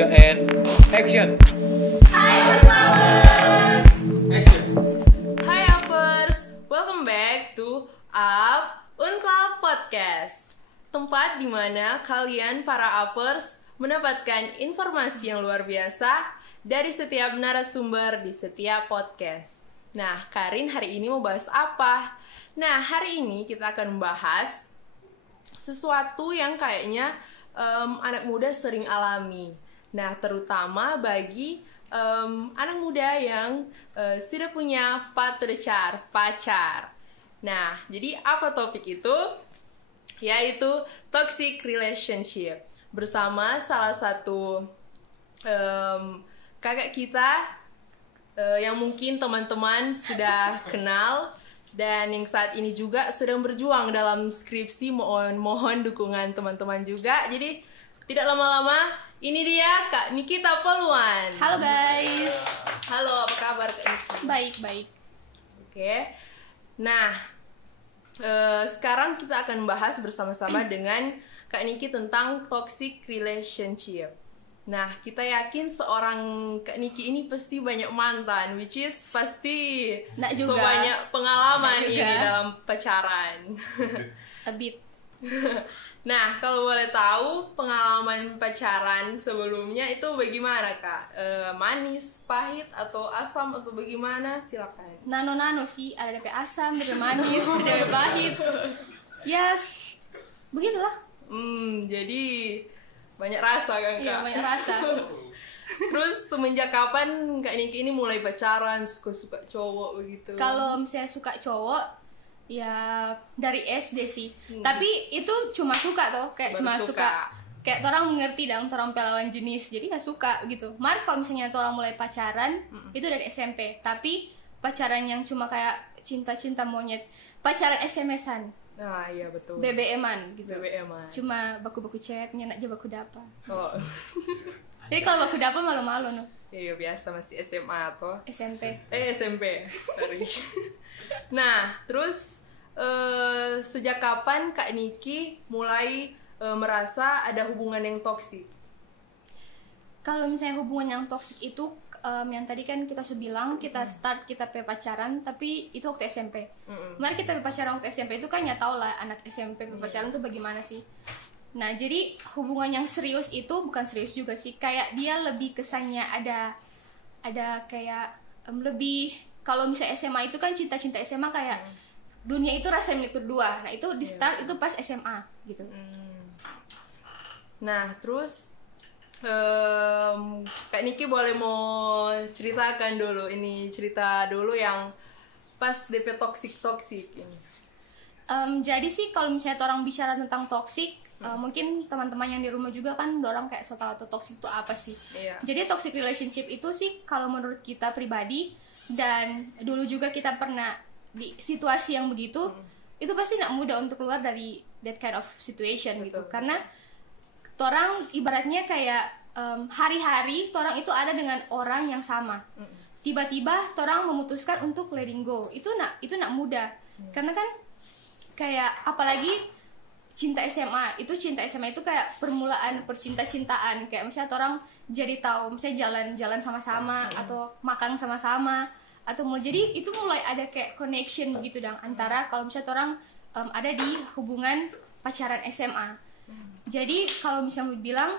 3 and action. Hai Uppers, welcome back to Up Unclub Podcast. Tempat di mana kalian para Uppers mendapatkan informasi yang luar biasa dari setiap narasumber di setiap podcast. Nah, Karin hari ini mau bahas apa? Nah, hari ini kita akan membahas sesuatu yang kayaknya anak muda sering alami. Nah, terutama bagi anak muda yang sudah punya pacar. Nah, jadi apa topik itu? Yaitu toxic relationship. Bersama salah satu kakak kita yang mungkin teman-teman sudah kenal dan yang saat ini juga sedang berjuang dalam skripsi. Mohon dukungan teman-teman juga. Jadi tidak lama-lama, ini dia Kak Nikita Poluan. Halo guys. Halo, apa kabar Kak Niki? Baik. Oke. Nah, sekarang kita akan bahas bersama-sama dengan Kak Niki tentang toxic relationship. Nah, kita yakin seorang Kak Niki ini pasti banyak mantan, which is pasti so banyak pengalaman ini dalam pacaran. A bit. Nah, kalau boleh tahu pengalaman pacaran sebelumnya itu bagaimana Kak? Manis, pahit, atau asam, atau bagaimana? Silakan. Nano sih, ada DP asam, DP manis, DP pahit. Yes, begitulah. Jadi banyak rasa kan Kak? Iya, banyak rasa. Terus semenjak kapan Kak Niki ini mulai pacaran, suka cowok begitu? Kalau misalnya suka cowok, ya dari SD sih. Tapi itu cuma suka toh, kayak baru cuma suka. Kayak orang mengerti dong, orang pelawan jenis, jadi nggak suka gitu. Mari kalau misalnya orang mulai pacaran, itu dari SMP. Tapi pacaran yang cuma kayak cinta-cinta monyet, pacaran SMS-an. Nah, iya betul. BBM-an gitu. BBM-an. Cuma baku-baku chat, nyenak aja baku dapa. Oh. Jadi kalau baku dapa malu-malu no. Iya, biasa masih SMA atau SMP. SMP. Sorry. Nah, terus sejak kapan Kak Niki mulai merasa ada hubungan yang toksik? Kalau misalnya hubungan yang toksik itu yang tadi kan kita sudah bilang kita start kita pacaran, tapi itu waktu SMP. Mari kita pacaran waktu SMP itu kan ya tau lah anak SMP pacaran tuh bagaimana sih. Nah, jadi hubungan yang serius itu bukan serius juga sih, kayak dia lebih kesannya ada kayak lebih. Kalau misalnya SMA itu kan cinta SMA kayak dunia itu rasa milik berdua. Nah, itu di start itu pas SMA gitu. Nah, terus Kak Niki boleh mau ceritakan dulu, ini cerita dulu yang pas DP toksik ini. Jadi sih kalau misalnya orang bicara tentang toksik, mungkin teman-teman yang di rumah juga kan orang kayak so tau toksik itu apa sih. Jadi toxic relationship itu sih kalau menurut kita pribadi, dan dulu juga kita pernah di situasi yang begitu, itu pasti gak mudah untuk keluar dari that kind of situation. Betul. Gitu. Karena orang ibaratnya kayak hari-hari orang itu ada dengan orang yang sama. Tiba-tiba orang memutuskan untuk letting go. Itu nak mudah. Karena kan kayak apalagi cinta SMA itu kayak permulaan percintaan. Kayak misalnya orang jadi tahu misalnya jalan sama-sama atau makan sama-sama atau jadi itu mulai ada kayak connection begitu dong antara kalau misalnya orang ada di hubungan pacaran SMA. Jadi kalau misalnya bilang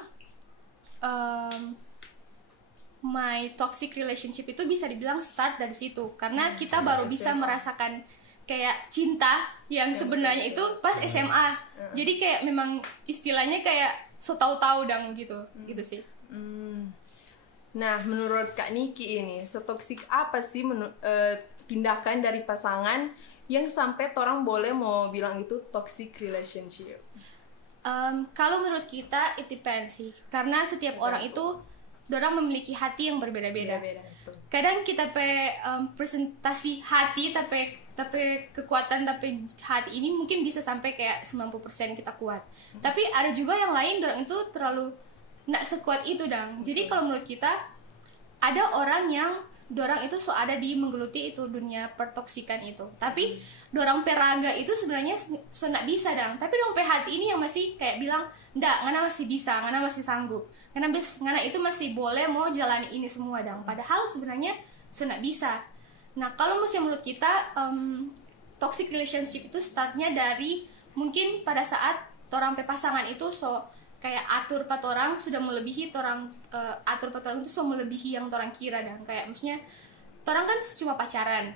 my toxic relationship itu bisa dibilang start dari situ, karena kita baru bisa merasakan kayak cinta yang sebenarnya itu pas SMA. Jadi kayak memang istilahnya kayak so tahu-tahu dong gitu sih. Nah, menurut Kak Niki ini setoksik apa sih tindakan dari pasangan yang sampai orang boleh mau bilang itu toxic relationship? Kalau menurut kita it depends sih, karena setiap orang itu orang memiliki hati yang berbeda-beda. Kadang kita presentasi hati tapi kekuatan hati ini mungkin bisa sampai kayak 90% kita kuat. Tapi ada juga yang lain orang itu terlalu nggak sekuat itu dong. Jadi kalau menurut kita ada orang yang dorang itu so ada di menggeluti itu dunia pertoksikan itu. Tapi dorang peraga itu sebenarnya so nak bisa dong. Tapi dong hati ini yang masih kayak bilang, ndak, ngana masih bisa, ngana masih sanggup. Ngana itu masih boleh mau jalani ini semua dong. Padahal sebenarnya so nak bisa. Nah, kalau misalnya menurut kita toxic relationship itu startnya dari mungkin pada saat orang pasangan itu so kayak atur pat orang sudah melebihi orang atur pat orang itu so melebihi yang orang kira dan kayak maksudnya orang kan cuma pacaran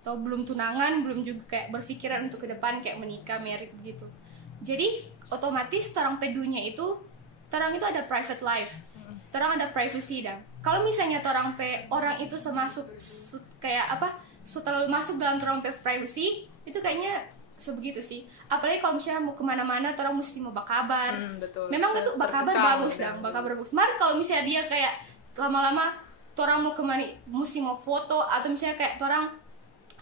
atau belum tunangan, belum juga kayak berpikiran untuk ke depan kayak menikah, married begitu. Jadi otomatis orang pedunya itu orang itu ada private life, orang ada privacy dan kalau misalnya orang itu so masuk kayak apa so terlalu masuk dalam orang privacy itu kayaknya sebegitu sih. Apalagi kalau misalnya mau kemana-mana orang mesti mau bakabar. Memang itu bakabar bagus dong, bakabar bagus. Mar kalau misalnya dia kayak lama-lama orang mau kemana mesti mau foto atau misalnya kayak orang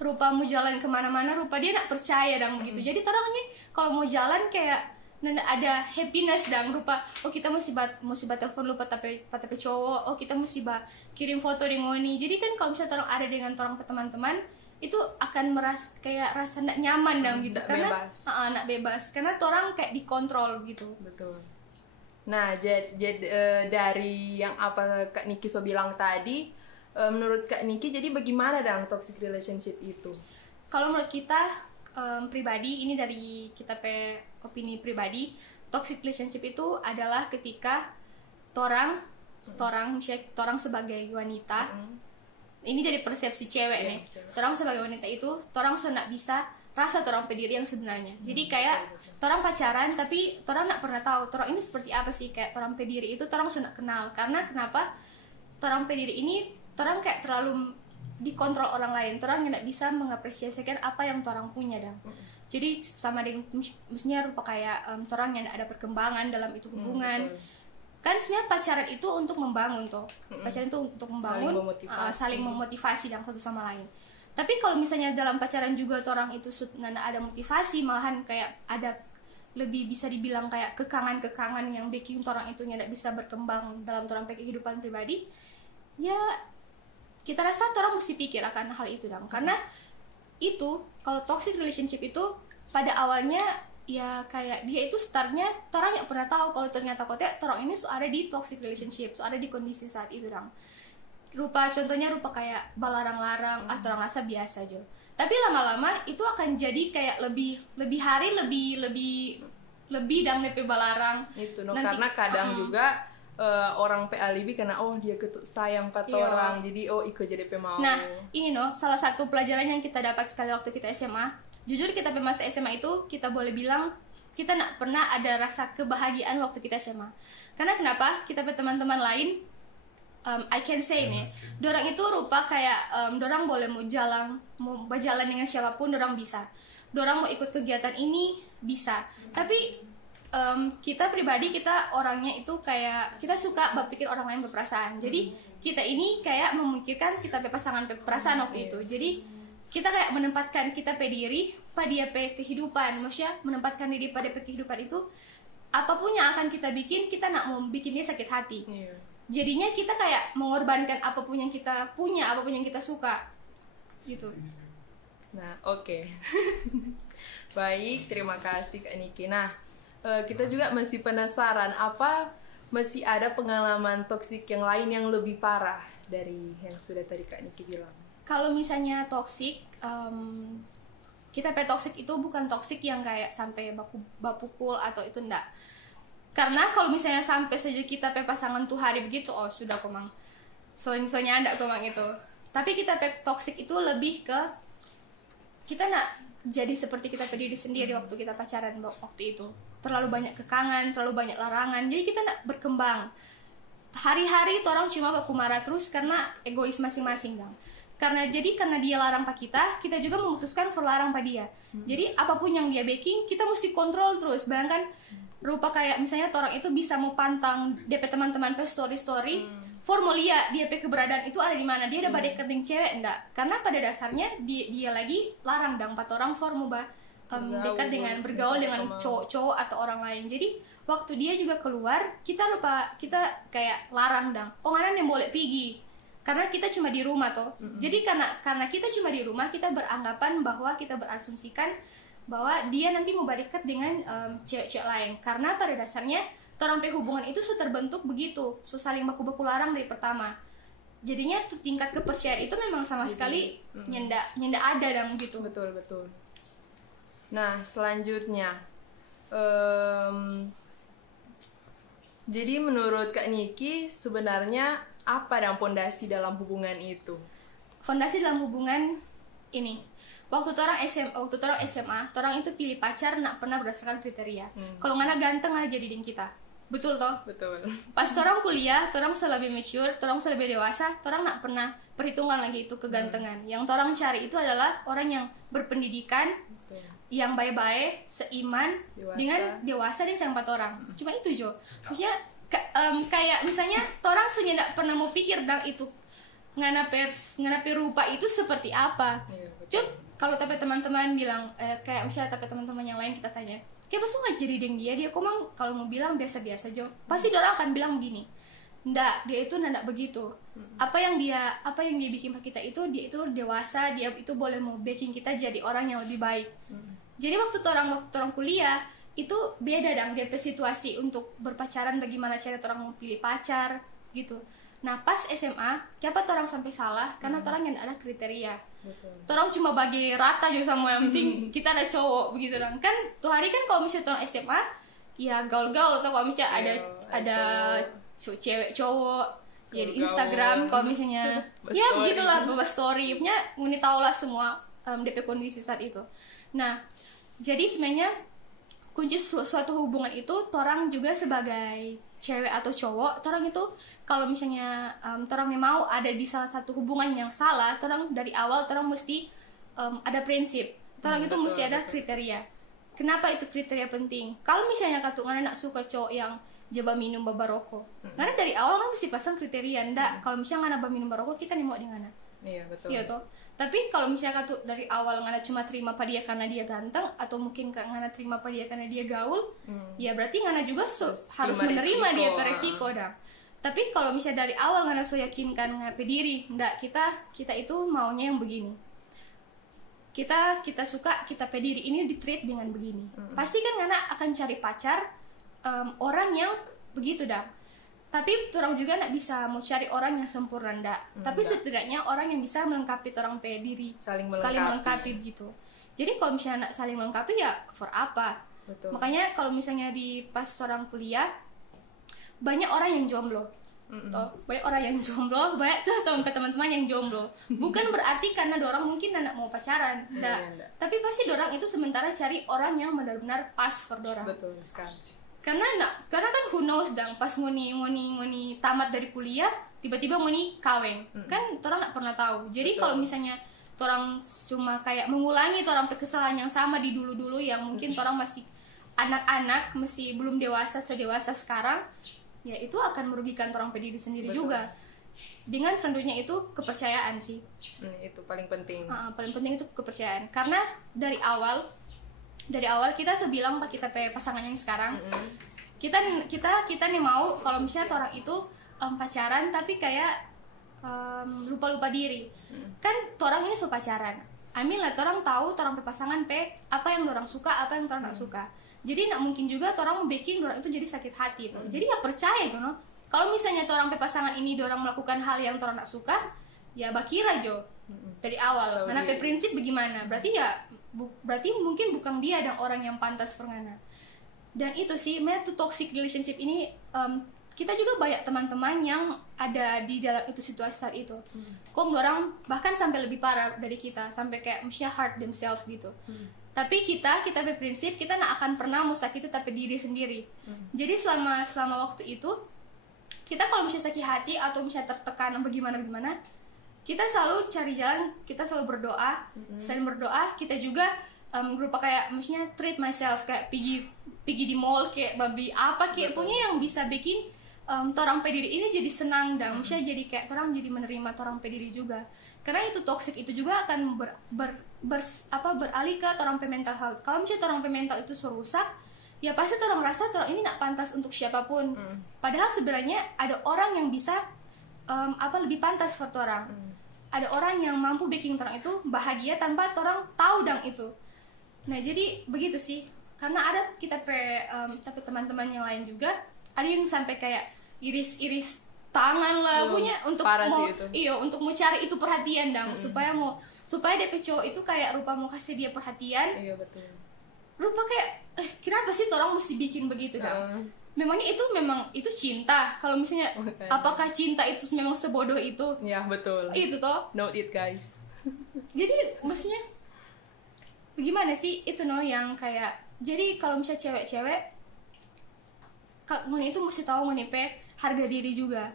rupa mau jalan kemana-mana rupa dia nak percaya dong begitu. Jadi orang ini kalau mau jalan kayak ada happiness dong rupa kita mesti telepon lupa tapi cowok, kita mesti kirim foto di ngoni. Jadi kan kalau misalnya orang ada dengan orang teman-teman itu akan kayak rasa nggak nyaman dong gitu karena nak bebas karena orang kayak dikontrol gitu. Betul. Nah, dari yang apa Kak Niki so bilang tadi, menurut Kak Niki jadi bagaimana dong toxic relationship itu? Kalau menurut kita pribadi, ini dari kita opini pribadi, toxic relationship itu adalah ketika orang sebagai wanita, ini dari persepsi cewek nih, orang sebagai wanita itu orang so nak bisa rasa orang pediri yang sebenarnya. Jadi kayak orang pacaran tapi orang nak pernah tahu orang ini seperti apa sih, kayak orang pediri itu orang so nak kenal. Karena kenapa orang pediri ini orang kayak terlalu dikontrol orang lain, orang tidak bisa mengapresiasikan apa yang orang punya dan jadi sama dengan maksudnya rupa kayak orang yang ada perkembangan dalam itu hubungan. Kan sebenarnya pacaran itu untuk membangun tuh, pacaran itu untuk membangun, saling memotivasi yang satu sama lain. Tapi kalau misalnya dalam pacaran juga orang itu ada motivasi, malahan kayak ada lebih bisa dibilang kayak kekangan yang bikin orang itu tidak bisa berkembang dalam orang kehidupan pribadi, ya kita rasa orang mesti pikir akan hal itu dong. Karena itu kalau toxic relationship itu pada awalnya ya kayak dia itu startnya orang nggak pernah tahu kalau ternyata orang ini ada di toxic relationship, ada di kondisi saat itu dong. Contohnya kayak balarang-larang, orang rasa biasa aja. Tapi lama-lama itu akan jadi kayak lebih hari lebih dan DP balarang. Itu karena kadang juga orang alibi karena dia ketuk sayang orang, jadi ikut jadi mau. Nah ini salah satu pelajaran yang kita dapat sekali waktu kita SMA. Jujur kita masa SMA itu kita boleh bilang kita nak pernah ada rasa kebahagiaan waktu kita SMA. Karena kenapa? Kita teman-teman lain, I can say nih, dorang itu rupa kayak dorang boleh mau berjalan dengan siapapun, dorang bisa. Dorang mau ikut kegiatan ini bisa. Tapi kita pribadi, kita orangnya itu kayak kita suka berpikir orang lain berperasaan. Jadi kita ini kayak memikirkan kita pasangan perasaan waktu itu. Jadi kita kayak menempatkan kita diri pada dia kehidupan, maksudnya menempatkan diri pada kehidupan itu apapun yang akan kita bikin, kita nak mau bikin dia sakit hati. Jadinya kita kayak mengorbankan apapun yang kita punya, apapun yang kita suka gitu. Nah, oke. Baik, terima kasih Kak Niki. Nah, kita juga masih penasaran apa masih ada pengalaman toksik yang lain yang lebih parah dari yang sudah tadi Kak Niki bilang. Kalau misalnya toksik, kita toksik itu bukan toksik yang kayak sampai bapukul atau itu enggak. Karena kalau misalnya sampai saja kita pasangan tuh hari begitu, sudah komang. Soalnya enggak komang itu. Tapi kita toksik itu lebih ke kita nak jadi seperti kita diri sendiri waktu kita pacaran waktu itu. Terlalu banyak kekangan, terlalu banyak larangan. Jadi kita nak berkembang. Hari-hari orang cuma baku marah terus karena egois masing-masing dong. Karena dia larang pak kita juga memutuskan larang pak dia. Jadi apapun yang dia baking, kita mesti kontrol terus. Bayangkan rupa kayak misalnya orang itu bisa mau pantang DP teman-teman pe story formulia dia pe keberadaan itu ada di mana, dia ada dekat dengan cewek enggak? Karena pada dasarnya dia lagi larang dong empat orang dekat dengan bergaul dengan cowok atau orang lain. Jadi waktu dia juga keluar, kita kayak larang dong. Ngana yang boleh pergi. karena kita cuma di rumah toh. Jadi karena kita cuma di rumah, kita beranggapan bahwa kita berasumsikan bahwa dia nanti mau balikan dengan cewek-cewek lain, karena pada dasarnya orang hubungan itu sudah terbentuk begitu, saling baku-baku larang dari pertama. Jadinya tuh tingkat kepercayaan itu memang sama sekali nyenda ada dan gitu. Betul. Nah, selanjutnya jadi menurut Kak Niki sebenarnya apa yang pondasi dalam hubungan itu? Fondasi dalam hubungan ini, waktu orang SMA, orang itu pilih pacar nak pernah berdasarkan kriteria. Kalau nggak ganteng aja jadi kita. Betul toh? Betul. Pas orang kuliah, orang sudah lebih mature, orang sudah lebih dewasa, orang nak pernah perhitungan lagi itu kegantengan. Yang orang cari itu adalah orang yang berpendidikan, yang baik-baik, seiman, dengan dewasa dan sayang 4 orang. Cuma itu Jo. Maksudnya kayak misalnya orang senyap pernah mau pikir dan itu ngana rupa itu seperti apa. Cuma kalau tapi teman-teman bilang kayak misalnya tapi teman-teman yang lain kita tanya, kayak pas nggak jadi deng dia kok mang kalau mau bilang biasa-biasa Jo, pasti orang akan bilang begini, ndak, dia itu ndak begitu. Apa yang dia bikin kita itu, dia itu dewasa, dia itu boleh mau bikin kita jadi orang yang lebih baik. Jadi waktu orang kuliah itu beda dong DP situasi untuk berpacaran, bagaimana cara orang mau pilih pacar gitu. Nah pas SMA kenapa orang sampai salah, karena orang yang ada kriteria. Orang cuma bagi rata juga sama yang penting kita ada cowok begitu dong. Kan tuh hari kan kalau misalnya orang SMA ya gaul-gaul, atau kalau misalnya ada cewek cowok ya di Instagram, kalau misalnya ya begitulah bawa story punya ini tau lah semua DP kondisi saat itu. Nah jadi sebenarnya kunci suatu hubungan itu orang juga sebagai cewek atau cowok, orang itu kalau misalnya orang mau ada di salah satu hubungan yang salah, orang dari awal orang mesti ada prinsip, orang itu mesti ada kriteria. Kenapa itu kriteria penting? Kalau misalnya katungan anak suka cowok yang jaba minum baba rokok, karena dari awal kan mesti pasang kriteria, ndak kalau misalnya ngana minum baba rokok kita nih mau di mana? Iya betul. Iya toh. Tapi kalau misalnya katu dari awal ngana cuma terima pada dia karena dia ganteng, atau mungkin ngana terima pada dia karena dia gaul, ya berarti ngana juga harus menerima dia resiko dah. Tapi kalau misalnya dari awal ngana so yakinkan ngapain diri, ndak, kita itu maunya yang begini. Kita suka, kita pediri ini di treat dengan begini. Pasti kan ngana akan cari pacar orang yang begitu dah. Tapi orang juga nak bisa mau cari orang yang sempurna ndak. Tapi setidaknya orang yang bisa melengkapi orang pediri, saling melengkapi begitu. Jadi kalau misalnya nak saling melengkapi ya for apa? Betul. Makanya kalau misalnya di pas orang kuliah banyak orang yang jomblo. Banyak orang yang jomblo, banyak tuh sampai teman-teman yang jomblo. Bukan berarti karena dorang mungkin anak mau pacaran, enggak. Tapi pasti dorang itu sementara cari orang yang benar-benar pas for dorang. Betul sekali. Karena kan who knows dang pas ngoni tamat dari kuliah tiba-tiba ngoni kawin. Kan orang nak pernah tahu. Jadi kalau misalnya orang cuma kayak mengulangi orang kesalahan yang sama di dulu-dulu yang mungkin orang masih anak-anak, masih belum sedewasa sekarang, ya itu akan merugikan orang pediri sendiri. Betul. Juga. Dengan selanjutnya itu kepercayaan sih. Itu paling penting. Paling penting itu kepercayaan. Karena dari awal kita bilang pak kita pasangan yang sekarang, kita nih mau kalau misalnya orang itu pacaran tapi kayak lupa diri. Kan orang ini pacaran, lah orang tahu orang pasangan apa yang orang suka, apa yang orang nggak suka. Jadi nggak mungkin juga orang bikin orang itu jadi sakit hati tuh. Jadi ya percaya Jo. Kalau misalnya orang pasangan ini orang melakukan hal yang orang nggak suka, ya bakira Jo dari awal. Karena prinsip bagaimana? Berarti mungkin bukan dia dan orang yang pantas perngana. Dan itu sih, tuh toxic relationship ini kita juga banyak teman-teman yang ada di dalam itu situasi saat itu. Kok orang bahkan sampai lebih parah dari kita, sampai kayak mesti hurt themselves gitu. Tapi kita berprinsip kita nggak akan pernah mau sakiti tapi diri sendiri. Jadi selama waktu itu kita kalau misalnya sakit hati atau misalnya tertekan bagaimana kita selalu cari jalan, kita selalu berdoa. Selain berdoa, kita juga berupa kayak maksudnya treat myself, kayak pergi di mall, kayak babi apa kayak punya yang bisa bikin orang pediri ini jadi senang dan maksudnya jadi kayak orang jadi menerima orang pediri juga. Karena itu toxic itu juga akan beralih ke orang mental health. Kalau misalnya orang mental itu rusak, ya pasti orang rasa orang ini nak pantas untuk siapapun. Padahal sebenarnya ada orang yang bisa lebih pantas buat orang. Ada orang yang mampu bikin orang itu bahagia tanpa orang tahu dang itu. Nah jadi begitu sih, karena ada kita tapi teman-teman yang lain juga ada yang sampai kayak iris tangan lah punya untuk untuk mau cari itu perhatian dang, supaya DP cowok itu kayak rupa mau kasih dia perhatian. Iya betul. Rupa kayak kenapa sih orang mesti bikin begitu dang? Memang itu cinta. Kalau misalnya apakah cinta itu memang sebodoh itu? Ya betul. Itu toh. Note it guys. Jadi maksudnya bagaimana sih itu yang kayak, jadi kalau misalnya cewek-cewek itu mesti tahu menipe harga diri juga.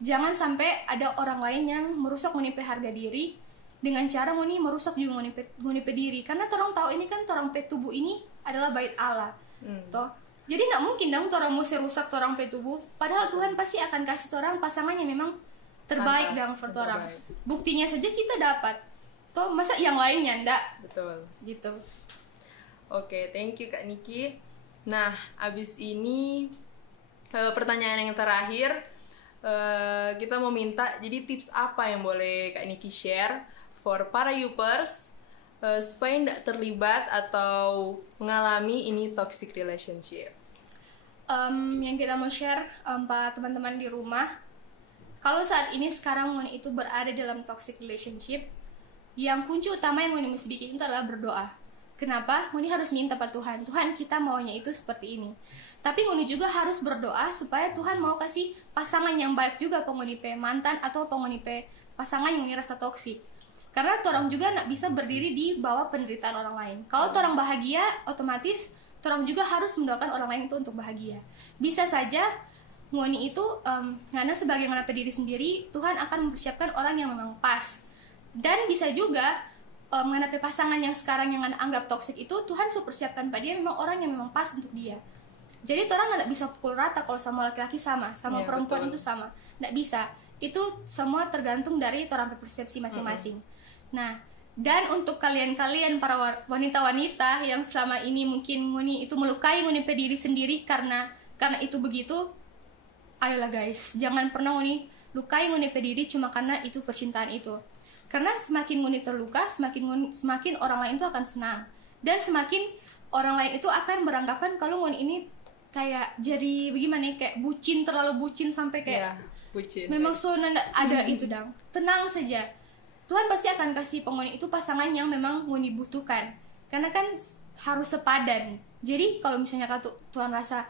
Jangan sampai ada orang lain yang merusak menipe harga diri dengan cara merusak juga menipe diri, karena orang tahu ini kan orang tubuh ini adalah bait Allah. Toh. Jadi nggak mungkin dong orang mesti rusak orang tubuh, padahal Tuhan pasti akan kasih orang pasangan yang memang terbaik dong for orang. Buktinya saja kita dapat. Toh masa yang lainnya ndak? Betul. Gitu. Oke, thank you Kak Niki. Nah, abis ini pertanyaan yang terakhir, kita mau minta jadi tips apa yang boleh Kak Niki share for para Youpers supaya tidak terlibat atau mengalami ini toxic relationship. Yang kita mau share para teman-teman di rumah, kalau saat ini sekarang Moni itu berada dalam toxic relationship, yang kunci utama yang Moni mesti bikin itu adalah berdoa. Kenapa? Moni harus minta pada Tuhan, Tuhan kita maunya itu seperti ini. Tapi Moni juga harus berdoa supaya Tuhan mau kasih pasangan yang baik juga, pengonipe mantan atau pengonipe pasangan yang ngerasa toksik. Karena orang juga nak bisa berdiri di bawah penderitaan orang lain. Kalau orang bahagia, otomatis orang juga harus mendoakan orang lain itu untuk bahagia. Bisa saja Moni itu karena sebagai mengenai diri sendiri, Tuhan akan mempersiapkan orang yang memang pas. Dan bisa juga mengenai pasangan yang sekarang yang anggap toksik itu, Tuhan sudah persiapkan pada dia memang orang yang memang pas untuk dia. Jadi orang nggak bisa pukul rata kalau sama laki-laki sama perempuan betul. Itu sama, nggak bisa. Itu semua tergantung dari orang persepsi masing-masing. Nah, dan untuk kalian-kalian para wanita-wanita yang selama ini mungkin Moni itu melukai Moni diri sendiri karena itu begitu, ayolah guys, jangan pernah Moni lukai Moni diri cuma karena itu percintaan itu. Karena semakin Moni terluka, semakin orang lain itu akan senang, dan semakin orang lain itu akan beranggapan kalau Moni ini kayak jadi bagaimana, kayak bucin, terlalu bucin sampai kayak bucin. Memang ada itu dang. Tenang saja. Tuhan pasti akan kasih penghuni itu pasangan yang memang Moni butuhkan. Karena kan harus sepadan. Jadi kalau misalnya Tuhan rasa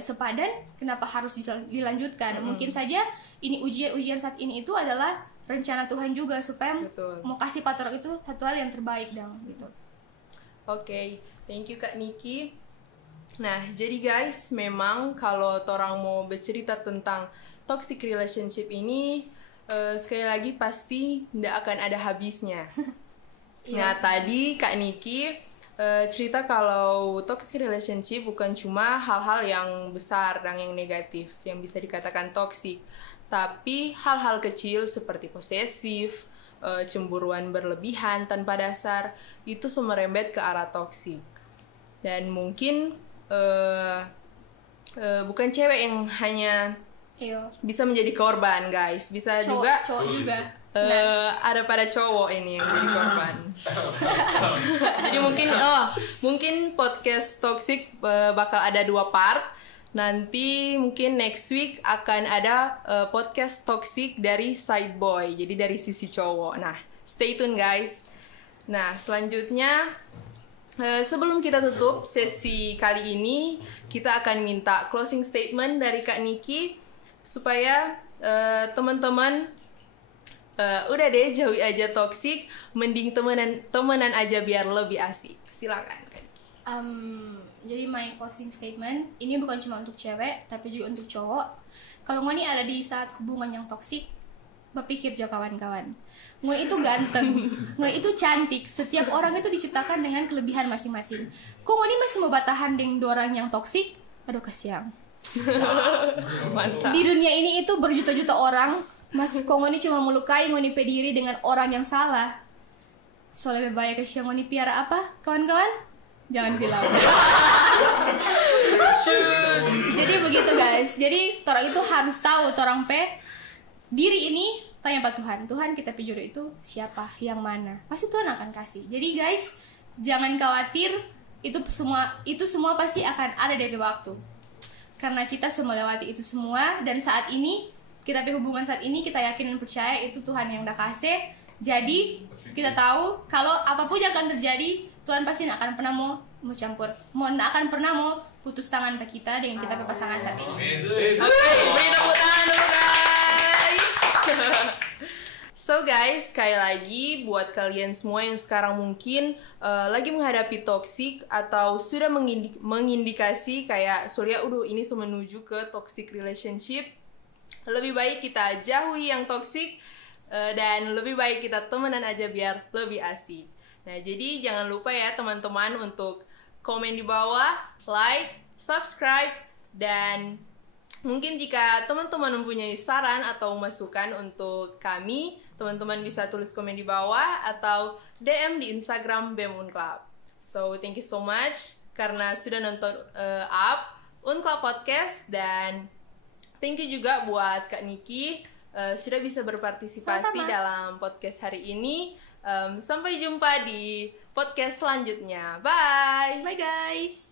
sepadan, kenapa harus dilanjutkan? Mungkin saja ini ujian saat ini itu adalah rencana Tuhan juga supaya mau kasih pator itu satu hal yang terbaik dong gitu. Oke, thank you Kak Niki. Nah, jadi guys, memang kalau orang mau bercerita tentang toxic relationship ini, sekali lagi pasti tidak akan ada habisnya. Nah, tadi Kak Niki cerita kalau toxic relationship bukan cuma hal-hal yang besar dan yang negatif yang bisa dikatakan toxic, tapi hal-hal kecil seperti posesif, cemburuan berlebihan tanpa dasar, itu semua merembet ke arah toksik. Dan mungkin bukan cewek yang hanya bisa menjadi korban, guys. Bisa cowok juga. Ada pada cowok ini yang jadi korban. Jadi mungkin podcast toxic bakal ada 2 part. Nanti mungkin next week akan ada podcast toxic dari side boy, jadi dari sisi cowok. Nah, stay tune guys. Nah, selanjutnya sebelum kita tutup sesi kali ini, kita akan minta closing statement dari Kak Niki supaya teman-teman udah deh jauhi aja toxic, mending temenan aja biar lebih asik. Silakan Kak Niki. Jadi my closing statement ini bukan cuma untuk cewek tapi juga untuk cowok. Kalau Ngoni ada di saat hubungan yang toksik, berpikir jo kawan-kawan, Ngoni itu ganteng, Ngoni itu cantik. Setiap orang itu diciptakan dengan kelebihan masing-masing. Kok Ngoni masih mau bertahan dengan 2 orang yang toksik? Aduh kesian. Mantap. Di dunia ini itu berjuta-juta orang, kok Ngoni cuma melukai Ngoni pediri dengan orang yang salah. So lebih baik kesian Ngoni piara apa, kawan-kawan? Jangan bilang. Jadi begitu guys. Jadi orang itu harus tahu orang diri ini tanya Pak Tuhan, Tuhan kita jodoh itu siapa, yang mana, pasti Tuhan akan kasih. Jadi guys, jangan khawatir, itu semua pasti akan ada dari waktu, karena kita semua lewati itu semua. Dan saat ini kita di hubungan saat ini, kita yakin dan percaya itu Tuhan yang udah kasih. Jadi kita tahu kalau apapun yang akan terjadi, Tuhan pasti nggak akan pernah mau campur, nggak akan pernah mau putus tangan ke kita dengan kita berpasangan saat ini. Oke, beri tepuk tangan dulu guys. So guys, sekali lagi buat kalian semua yang sekarang mungkin lagi menghadapi toxic atau sudah mengindikasi kayak Surya ini menuju ke toxic relationship, lebih baik kita jauhi yang toxic dan lebih baik kita temenan aja biar lebih asik. Nah, jadi jangan lupa ya teman-teman untuk komen di bawah, like, subscribe, dan mungkin jika teman-teman mempunyai saran atau masukan untuk kami, teman-teman bisa tulis komen di bawah atau DM di Instagram BEM Unclub. So, thank you so much karena sudah nonton Unclub Podcast, dan thank you juga buat Kak Niki sudah bisa berpartisipasi dalam podcast hari ini. Sampai jumpa di podcast selanjutnya. Bye! Bye guys!